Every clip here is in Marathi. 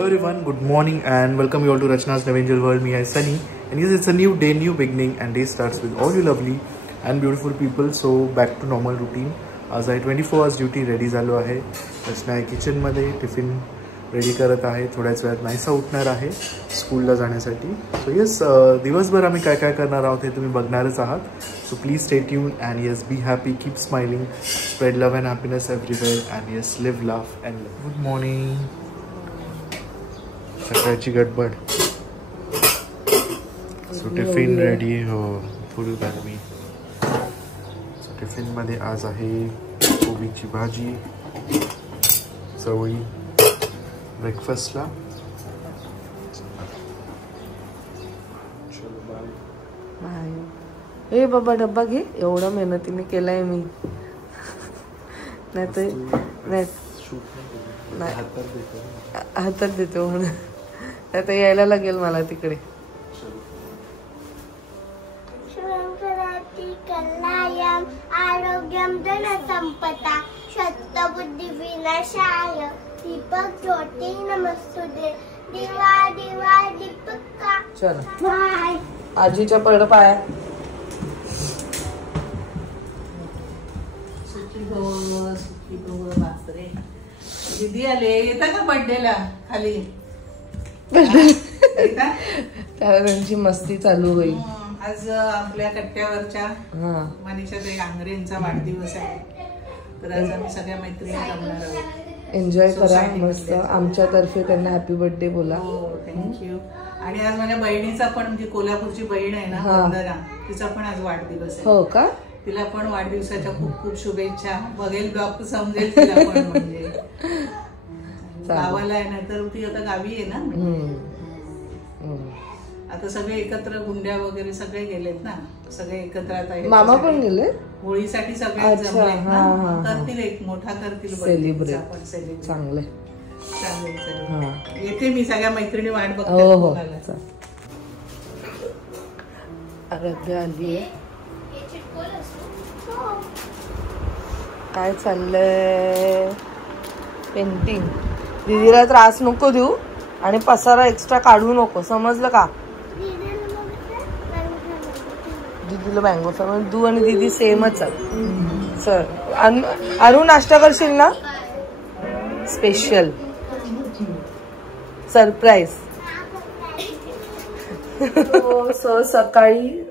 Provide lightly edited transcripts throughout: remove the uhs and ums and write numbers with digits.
Hello everyone, good morning and welcome you all to Rachna's Angel World. Me, I Sunny, and yes, it's a new day, new beginning, and day starts with all you lovely and beautiful people. So back to normal routine. आज आहे 24 hours ड्यूटी रेडी झालो आहे. रचना आहे किचनमध्ये, टिफिन रेडी करत आहे. थोड्याच वेळात नाहीसा उठणार आहे स्कूलला जाण्यासाठी. सो येस, दिवसभर आम्ही काय काय करणार आहोत हे तुम्ही बघणारच आहात. So please stay tuned and yes be happy, keep smiling, spread love and happiness everywhere and yes live laugh and love. Good morning. सकाळची गडबड. सो टिफिन रेडी हो, फुल गरमी. सो टिफिनमध्ये आज आहे कोबीची भाजी, चवळी ब्रेकफास्टला. ए बाबा डब्बा घे, एवढा मेहनतीने केलाय मी. नाही तर हातात देतो म्हणून आता यायला लागेल मला तिकडे. आरोग्यम धन संपदा शतबुद्धी विनाशाय दीपक ज्योती नमस्तुते दिवा दिवा दीपका. चल आजीच्या पड पाया. दीदी आले, येता का बर्थडेला खाली? त्यांची मस्ती चालू होईल. आज आपल्या कट्ट्यावरच्या मनीषा ताई आंगरेंचा वाढदिवस आहे, तर आज आम्ही सगळ्या मैत्रिणी जमणार आहोत. एन्जॉय करा मस्त. आमच्यातर्फे त्यांना हॅपी बर्थडे बोला. हो थँक्यू. आणि आज माझ्या बहिणीचा पण, म्हणजे कोल्हापूरची बहीण आहे ना वंदना, तिचा पण आज वाढदिवस आहे. हो का? तिला पण वाढदिवसाच्या खूप खूप शुभेच्छा. बघेल ब्लॉग समजेल तिला पण. म्हणजे गावाला आहे ना, तर ती आता गावी आहे ना. आता सगळे एकत्र, गुंड्या वगैरे सगळे गेलेत ना, सगळे एकत्र. आता मामा पण गेले होळीसाठी सगळे जमलेत ना, करतील एक मोठा करतील सेलिब्रेट. चांगले चालेल. येते मी, सगळ्या मैत्रिणी वाट बघते. हो आराध्या आली आहे. काय चाललंय? पेंटिंग. दीदीला त्रास नको देऊ आणि पसारा एक्स्ट्रा काढू नको, समजलं का? दीदीला मँगो फ्लेवर तू आणि दीदी सेमच आहे. सर अरुण नाश्ता करशील ना? Special surprise. सकाळी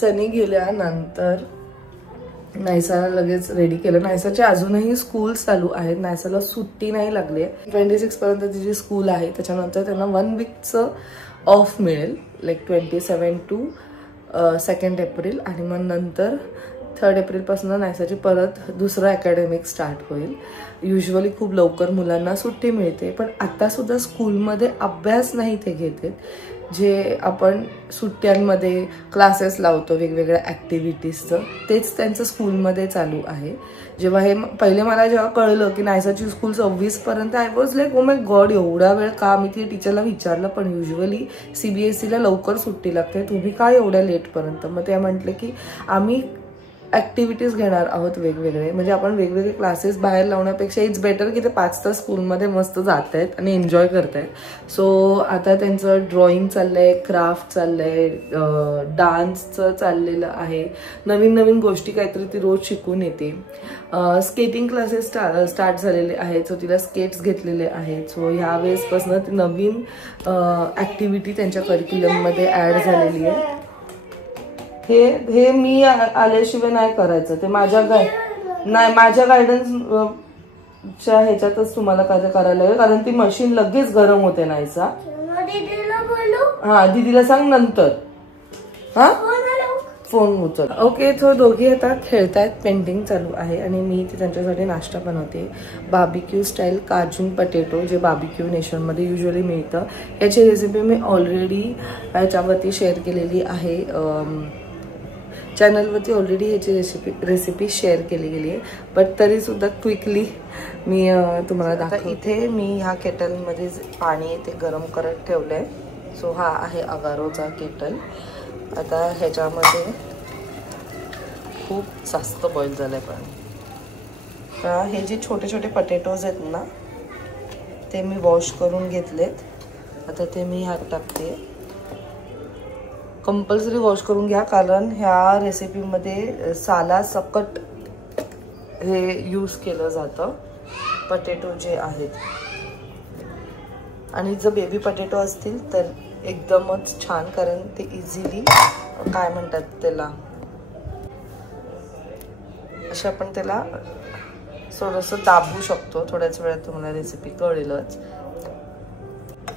सनी गेल्यानंतर नायसाला लगेच रेडी केलं. नायसाचे अजूनही स्कूल चालू आहेत. नायसाला सुट्टी नाही लागली आहे. 26 पर्यंत तिची स्कूल आहे. त्याच्यानंतर त्यांना 1 वीकचं ऑफ मिळेल, लाईक 27 to 2 एप्रिल. आणि मग नंतर 3 एप्रिलपासून नायसाची परत दुसरं अकॅडमिक स्टार्ट होईल. युजली खूप लवकर मुलांना सुट्टी मिळते, पण आत्तासुद्धा स्कूलमध्ये अभ्यास नाही ते घेतात. जे आपण सुट्ट्यांमध्ये क्लासेस लावतो वेगवेगळ्या ॲक्टिव्हिटीजचं, तेच त्यांचं स्कूलमध्ये चालू आहे. जेव्हा हे पहिले मला जेव्हा कळलं की नायसाची स्कूल 26 पर्यंत, I was like oh my God, एवढा वेळ का? मी ती टीचरला विचारलं, पण युजली CBSEला लवकर सुट्टी लागते, तुम्ही काय एवढ्या लेटपर्यंत? मग ते म्हटले की आम्ही ॲक्टिव्हिटीज घेणार आहोत वेगवेगळे, म्हणजे आपण वेगवेगळे क्लासेस बाहेर लावण्यापेक्षा इट्स बेटर की ते 5 तास स्कूलमध्ये मस्त जात आहेत आणि एन्जॉय करत आहेत. सो आता त्यांचं ड्रॉइंग चाललं आहे, क्राफ्ट चाललं आहे, डान्सचं चाललेलं आहे. नवीन नवीन गोष्टी काहीतरी ती रोज शिकून येते. स्केटिंग क्लासेस स्टार्ट झालेले आहेत. सो तिला स्केट्स घेतलेले आहेत. सो ह्या वेळेसपासून ती नवीन ॲक्टिव्हिटी त्यांच्या करिक्युलममध्ये ॲड झालेली आहे. हे मी आल्याशिवाय नाही करायचं. ते माझ्या गायडन्सच्या ह्याच्यातच तुम्हाला काय करायला लागेल, कारण ती मशीन लगेच गरम होते. नाहीसा दीदीला सांग नंतर. फोन उचल. ओके. तो दोघी आता खेळतायत, पेंटिंग चालू आहे आणि मी त्यांच्यासाठी नाश्ता बनवते. बार्बिक्यू स्टाईल काजून पटेटो, जे बार्बिक्यू नेशनमध्ये युजली मिळतं. याची रेसिपी मी ऑलरेडी याच्यावरती शेअर केलेली आहे. चॅनलवरती ऑलरेडी ह्याची रेसिपी शेअर केली गेली आहे, बट तरीसुद्धा क्विकली मी तुम्हाला दाखवते. इथे मी ह्या केटलमध्ये पाणी ते गरम करत ठेवलं आहे. सो हा आहे अगारोचा केटल. आता ह्याच्यामध्ये खूप जास्त बॉईल झालं आहे पाणी. हे जे छोटे छोटे पटेटोज आहेत ना, ते मी वॉश करून घेतलेत आता ते मी ह्यात टाकते. कंपल्सरी वॉश करून घ्या, कारण ह्या रेसिपीमध्ये साला सकट हे यूज केलं जातं पटेटो जे आहेत. आणि जर बेबी पटेटो असतील तर एकदमच छान, कारण ते इझिली काय म्हणतात त्याला, अशा आपण त्याला थोडंसं दाबू शकतो. थोड्याच वेळात तुम्हाला रेसिपी कळेलच.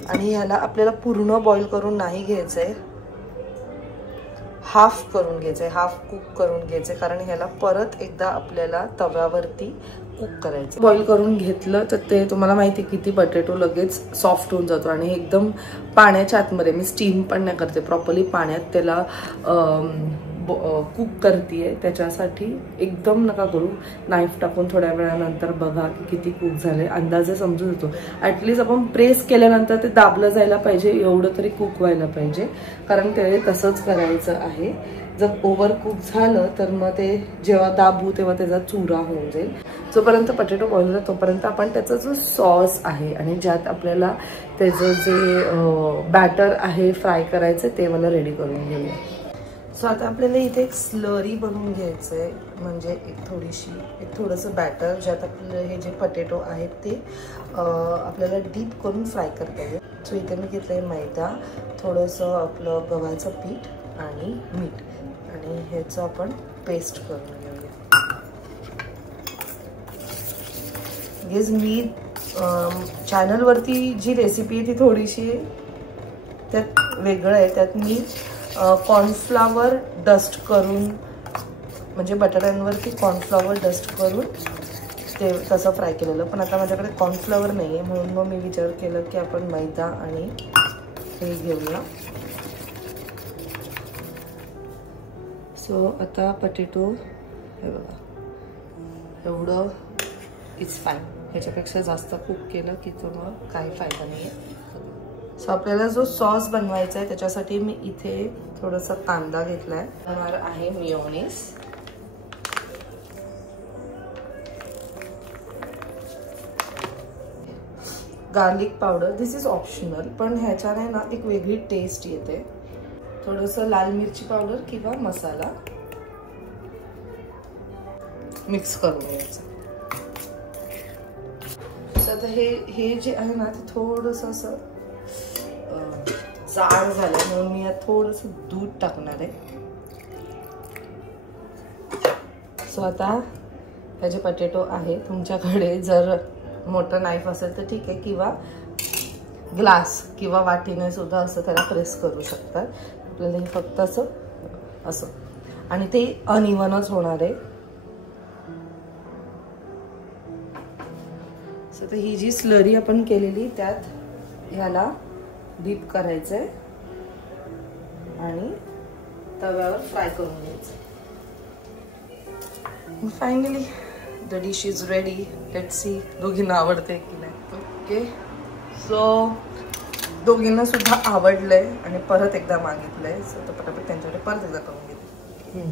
आणि ह्याला आपल्याला पूर्ण बॉईल करून नाही घ्यायचंय, हाफ करून घ्यायचंय, हाफ कुक करून घ्यायचंय, कारण ह्याला परत एकदा आपल्याला तव्यावरती कुक करायचं. बॉईल करून घेतलं तर ते तुम्हाला माहिती किती पटेटो लगेच सॉफ्ट होऊन जातो. आणि एकदम पाण्याच्या आतमध्ये, मी स्टीम पण नाही करते, प्रॉपरली पाण्यात त्याला कुक करते. त्याच्यासाठी एकदम नका करू, नाईफ टाकून थोड्या वेळानंतर बघा की किती कुक झाले, अंदाजे समजून येतो. ॲटलिस्ट आपण प्रेस केल्यानंतर ते दाबलं जायला पाहिजे, एवढं तरी कुक व्हायला पाहिजे, कारण ते तसंच करायचं आहे. जर ओव्हर कुक झालं तर मग ते जेव्हा दाबू तेव्हा त्याचा चुरा होऊन जाईल. जोपर्यंत पटेटो बॉईल होतो तोपर्यंत आपण त्याचा जो सॉस आहे आणि ज्यात आपल्याला त्याचं जे बॅटर आहे फ्राय करायचं ते मला रेडी करून घेऊया. सो आता आपल्याला इथे एक स्लरी बनवून घ्यायचं आहे, म्हणजे एक थोडंसं बॅटर ज्यात आपलं हे जे पटेटो आहेत ते आपल्याला डीप करून फ्राय करता येईल. सो इथे मी घेतलं आहे मैदा, थोडंसं आपलं गव्हाचं पीठ आणि मीठ, आणि ह्याचं आपण पेस्ट करून घेऊया. गेस मी चॅनलवरती जी रेसिपी आहे ती थोडीशी त्यात वेगळं आहे. त्यात मी कॉर्नफ्लावर डस्ट करून, म्हणजे बटाट्यांवरती कॉर्नफ्लावर डस्ट करून ते तसं फ्राय केलेलं. पण आता माझ्याकडे कॉर्नफ्लावर नाही आहे, म्हणून मग मी विचार केला की आपण मैदा आणि हे घेऊया. सो आता पटेटो हे बघा, एवढं इट्स फाईन. ह्याच्यापेक्षा जास्त कुक केलं की तो मग काही फायदा नाही आहे. सो आपल्याला जो सॉस बनवायचा आहे त्याच्यासाठी मी इथे थोडासा कांदा घेतलाय, आहे mayonnaise, garlic powder, this is optional, पण ह्याच्याने ना एक वेगळी टेस्ट येते. थोडंसं लाल मिरची पावडर किंवा मसाला मिक्स करून घ्यायचं. आता हे जे आहे ना ते थोडंसं असं जाड झालं, म्हणून मी यात थोडंसं दूध टाकणार आहे. सो आता हे जे पटेटो आहे, तुमच्याकडे जर मोठं नाईफ असेल तर ठीक आहे, किंवा ग्लास किंवा वाटीने सुद्धा असं त्याला प्रेस करू शकतात. आपल्याला हे फक्त असं आणि ते अनइव्हनच होणार आहे. सो तर ही जी स्लरी आपण केलेली त्यात ह्याला डीप करायचंय आणि तव्यावर फ्राय करून घ्यायचं. Finally the dish is ready. Let's see दोघींना आवडते की नाही. ओके, सो दोघींना सुद्धा आवडलंय आणि परत एकदा मागितलंय. सो तर पटापट त्यांच्याकडे परत एकदा करून घेते.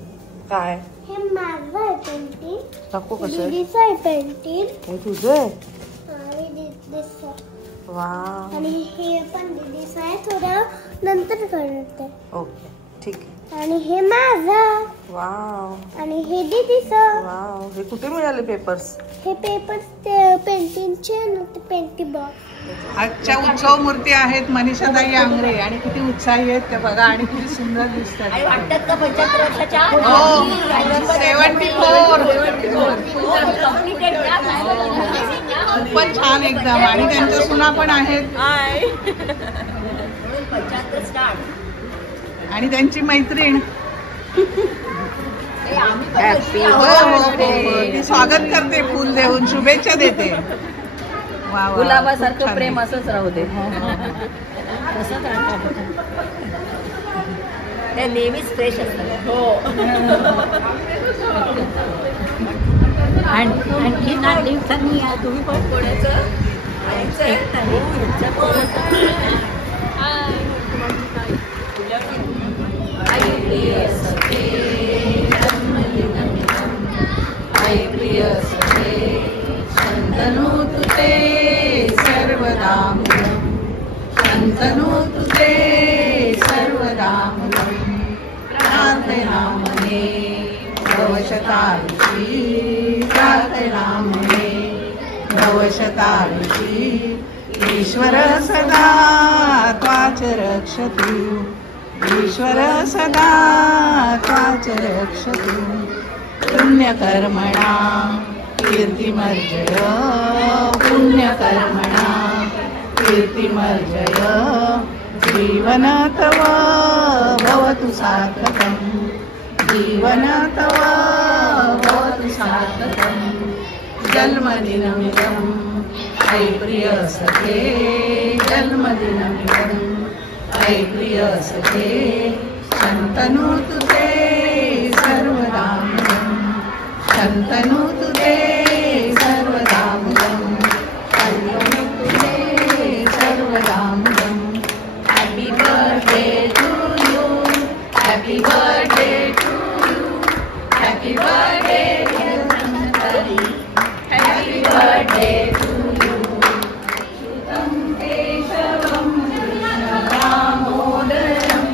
काय हे माझं आहे पेंटिंग, दाखव कसं आहे. दीदीचं आहे पेंटिंग, हे तुझं आहे. आणि दीदीचं आहे. वाव. आणि हे पण दीदीचं आहे, थोड्या नंतर करते. ओके, ठीक आहे. आणि हे माझं, वाव. आणि हे दीदीचं. वाव, हे कुठे मिळाले पेपर्स? हे पेपर्स ते पेंटिंगचे ना, ते पेंटिंग बॉक्स. आजच्या उत्सव मूर्ती आहेत मनीषाताई आंग्रे, आणि किती उत्साही आहेत ते बघा, आणि किती सुंदर दिसतात. वाटतात का 75 वर्षाच्या? हो, 74 खूपच छान एकदम. आणि त्यांच्या सुना पण आहेत, आणि त्यांची मैत्रीण. ती स्वागत करते, फुल देऊन शुभेच्छा देते. गुलाबासारखं प्रेम असंच राहू दे. तसंच राहतात त्या, नेहमीच फ्रेश असतात. हो. आणखी ना दिवसांनी तुम्ही पण कोणाचं शंतनु तुते सर्वदा, शंतनु नवशतायुषी प्रार्थना म्हणे नवशतायुषी ईश्वर सदा त्वाच रक्षतु ईश्वर सदा त्वाच रक्षतु पुण्यकर्मणा कीर्तिमर्जय पुण्यकर्मणा कीर्तिमर्जय जीवन तव भवतु सार्थकम् जीवन तव भवतु सार्थकम् जन्मदिनमिदम् ऐ प्रिय सखे जन्मदिनमिदम् ऐ प्रिय सखे Shantanu तुते सर्वदामदम् Shantanu तुते सर्वदामदम् Shantanu तुते सर्वदामदम् Happy birthday to you Happy birthday to you Happy birthday dear Nandari Happy birthday to you Achyutam Keshavam Krishna Damodaram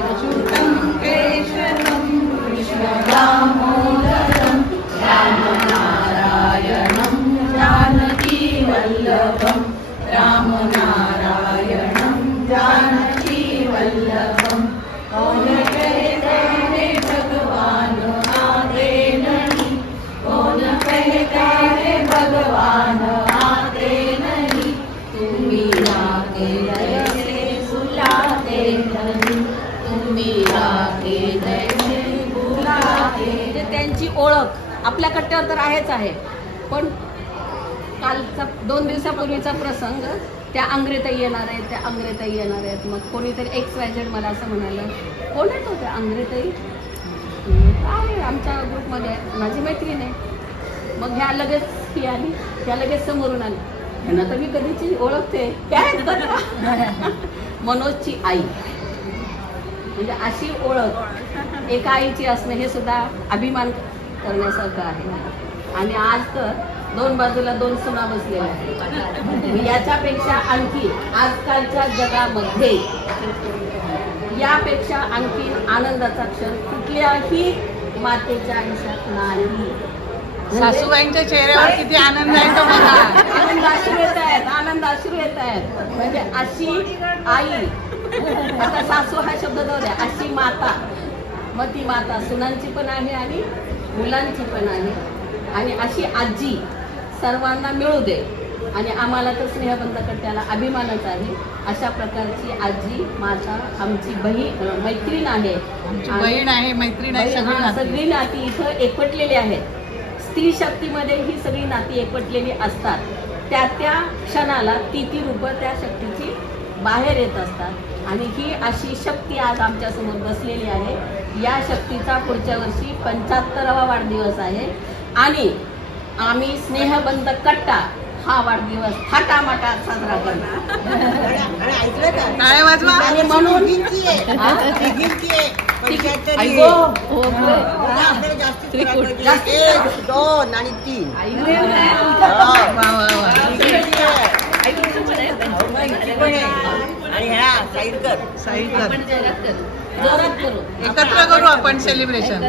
Achyutam Keshavam Krishna Damodaram Rama Narayanam Janaki Vallabham Rama Narayanam Janaki Vallabham कौन कहता है भगवान आते नहीं कौन कहता है भगवान आते नहीं तुम मीरा के दय से बुलाते नहीं तुम मीरा के दय से बुलाते म्हणजे त्यांची ओळख आपल्या कट्ट्यावर तर आहेच आहे, पण कालचा 2 दिवसापूर्वीचा प्रसंग त्या अंग्रेताई येणार आहेत त्या अंग्रेताई येणार आहेत. मग कोणीतरी XYZ मला असं म्हणालं कोण आहे तो त्या अंग्रेताई आहे आमच्या ग्रुपमध्ये आहे माझी मैत्रीण आहे. मग ह्या लगेच ही आली त्या लगेच समोरून आली ह्यांना तर मी कधीची ओळखते काय मनोजची आई म्हणजे अशी ओळख एका आईची असणं हे सुद्धा अभिमान करण्यासारखं आहे. आणि आज तर 2 बाजूला 2 सुना बसलेल्या आहेत. याच्यापेक्षा आणखी आजकालच्या जगामध्ये यापेक्षा आणखी आनंदाचा क्षण कुठल्याही मातेच्या आयुष्यात नाही. सासूबाईंच्या चेहऱ्यावर किती आनंद आहे तो बघा. आनंद अश्रू येत आहेत आनंद अश्रू येत आहेत म्हणजे अशी आई आता सासू हा शब्द जाऊ द्या अशी माता मग ती माता सुनांची पण आहे आणि मुलांची पण आहे आणि अशी आजी सर्वांना मिळू दे आणि आम्हाला तर स्नेहबंध कट्ट्याला अभिमानच आहे. अशा प्रकारची आजी माता आमची मैत्रीण आहे बहीण आहे मैत्रीण आहे सगळी नाती इथं एकवटलेली आहेत. स्त्री शक्तीमध्ये ही सगळी नाती एकवटलेली असतात. त्या त्या क्षणाला ती रूपं त्या शक्तीची बाहेर येत असतात आणि ही अशी शक्ती आज आमच्या समोर बसलेली आहे. या शक्तीचा पुढच्या वर्षी 75वा वाढदिवस आहे आणि आम्ही स्नेहबंध कट्टा हा वाढदिवस थाटामाटात साजरा करणार. आणि म्हणून एकत्र करू आपण सेलिब्रेशन.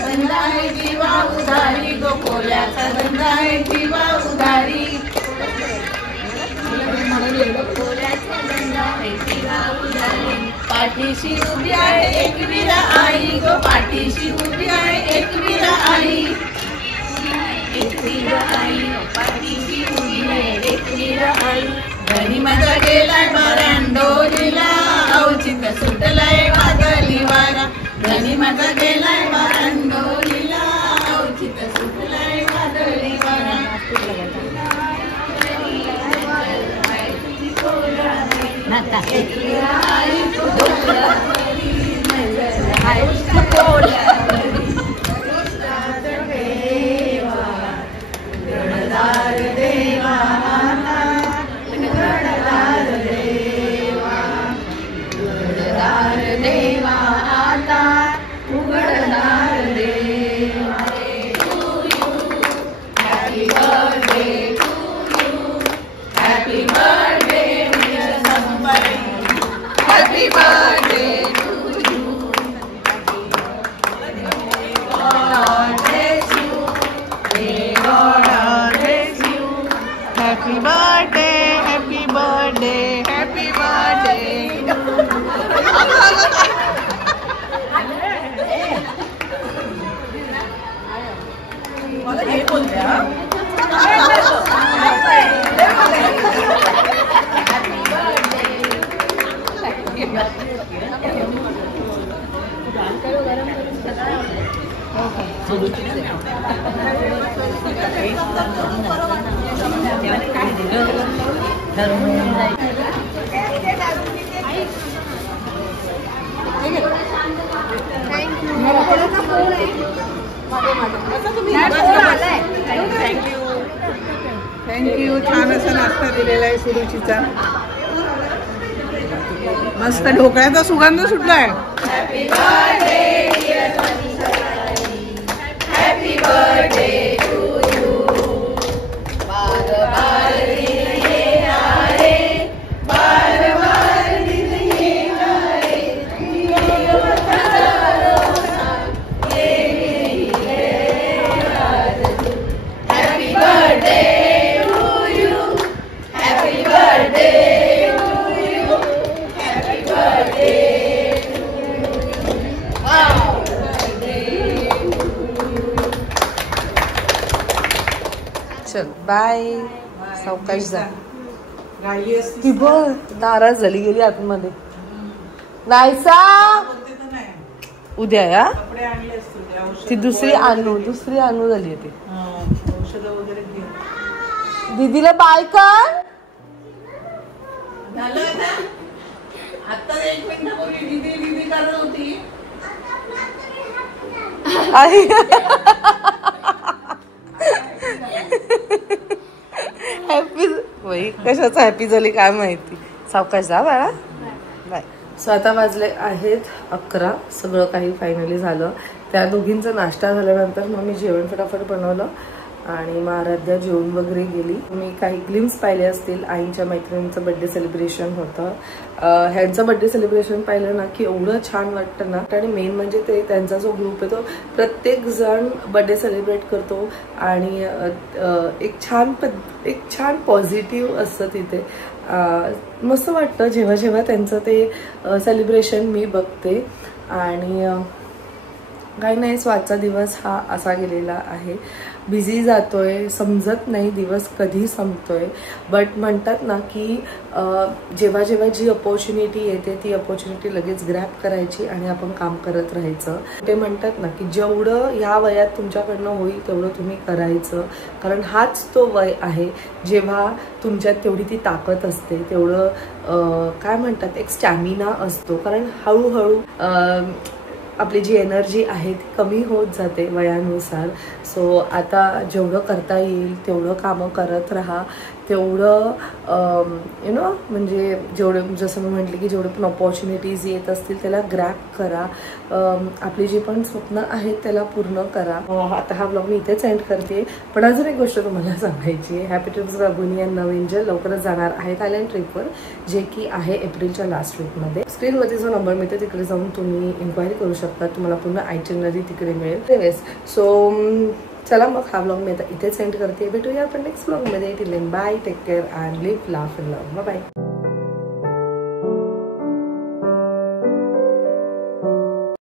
धंदा है जीवा उधारी गो कोल्याचा धंदा है जीवा उधारी कोल्याचा धंदा है जीवा उधारी पाठीशी उभी आहे एकवीरा आई गो पाठीशी उभी आहे एकवीरा आई एकवीरा आई पाठीशी उभी आहे एकवीरा आई घरी माझा गेलाय बारांडोलीला अवचित सुटलाय वादळी वारा घरी माझा गेलाय बारांडोलीला अवचित सुटलाय वादळी वारा एकवीरा आई गणदार देवा Happy birthday, dear Sabubai. Happy birthday to you. God bless you. May God bless you. Happy birthday, happy birthday, happy birthday. मला हे बोलते हा. थँक्यू. छान असा नाश्ता दिलेला आहे सुरुचीचा. मस्त ढोकळ्याचा सुगंध सुटलाय. Happy birthday dear happy birthday to you. बार बार दिन ये आए, बार बार दिन ये आए, happy birthday to you. Happy birthday to you. Happy birthday to you. चल बाय. सावकाश जा. राहिली असती ती बघ नाराज झाली, गेली आतमध्ये. नाहीसा उद्या या. कपडे आणले असते ते. औषध ती दुसरी आणू झाली ती. औषध वगैरे घे. दीदीला बाय कर. झालं आता. आता 1 मिनिटापूर्वी दीदी दीदी करत होती. आई हॅपी बाई कशाचं हॅपी झाली काय माहिती. सावकाश जा बाळा. बाय. सो आता वाजले आहेत 11. सगळं काही फायनली झालं. त्या दोघींचा नाश्ता झाल्यानंतर मग मी जेवण फटाफट बनवलं आणि मग आराध्या जेवण वगैरे गेली. मी काही ग्लिम्स पाहिले असतील. आईच्या मैत्रिणींचं बर्थडे सेलिब्रेशन होतं. ह्यांचं बर्थडे सेलिब्रेशन पाहिलं ना की एवढं छान वाटतं ना. आणि मेन म्हणजे ते त्यांचा जो ग्रुप आहे तो प्रत्येक जण बर्थडे सेलिब्रेट करतो आणि एक छान पॉझिटिव्ह असतं तिथे. मस्त वाटतं जेव्हा जेव्हा त्यांचं ते सेलिब्रेशन मी बघते. आणि काही नाही, स्वाचा दिवस हा असा गेलेला आहे. बिझी जातोय, समजत नाही दिवस कधी संपतोय. बट म्हणतात ना की जेव्हा जेव्हा जी अपॉर्च्युनिटी येते ती अपॉर्च्युनिटी लगेच ग्रॅब करायची आणि आपण काम करत राहायचं. ते म्हणतात ना की जेवढं ह्या वयात तुमच्याकडनं होईल तेवढं तुम्ही करायचं. कारण हाच तो वय आहे जेव्हा तुमच्यात तेवढी ती ताकद असते, तेवढं काय म्हणतात एक स्टॅमिना असतो. कारण हळूहळू आपली जी एनर्जी आहे ती कमी होत जाते वयानुसार. सो आता जेवढं करता येईल तेवढं कामं करत राहा. तेवढं म्हणजे जेवढं जसं मी म्हटलं की जेवढे पण अपॉर्च्युनिटीज येत असतील त्याला ग्रॅब करा. आपली जी पण स्वप्न आहेत त्याला पूर्ण करा. आता हा ब्लॉग मी इथेच एंड करते. पण अजून एक गोष्ट तुम्हाला सांगायची आहे. हॅपी ट्रिप्स बाबुनी अँड नवेंजल लवकरच जाणार आहे थायलंड ट्रिपवर, जे की आहे एप्रिलच्या लास्ट वीकमध्ये. स्क्रीनवरती जो नंबर मिळतो तिकडे जाऊन तुम्ही इन्क्वायरी करू शकता. तुम्हाला पूर्ण आयटिनरी तिकडे मिळेल. सो चला मग हा ब्लॉग मी आता इथेच एंड करते. भेटूया आपण नेक्स्ट ब्लॉगमध्ये. Till then bye, take care and live, laugh and love. Bye.